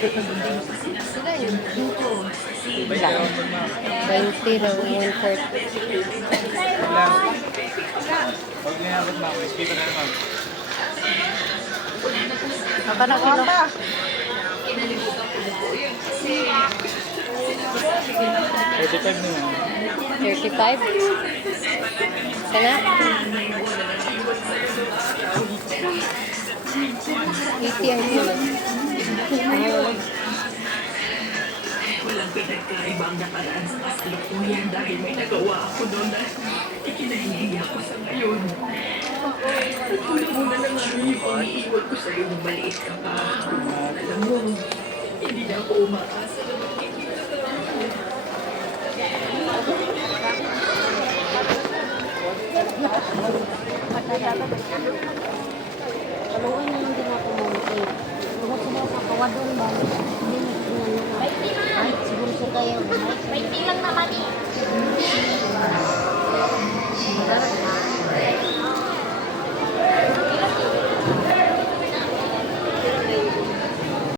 Sila yun. Isa. 20 daw, 1/4. Pag niyabot ma'am, speaker na naman. Apa na kilo? 35 naman. 35? Sana? 80 ang kilo. Walang pinagkaiba ang nakaraan sa kasalukuyan dahil may nagawa ako noon na ikinahingi ako sa ngayon. Tulad mo na lang ang iniiwan ko sa'yo nung maliit ka pa. Alam mo, hindi na ako umaasa na makikita ka. Kaluan na hindi na ako mamutin. Huwag sila sa kawadon ba? Hindi na sila na. Ay, siguro siya kayo. May tilang naman eh.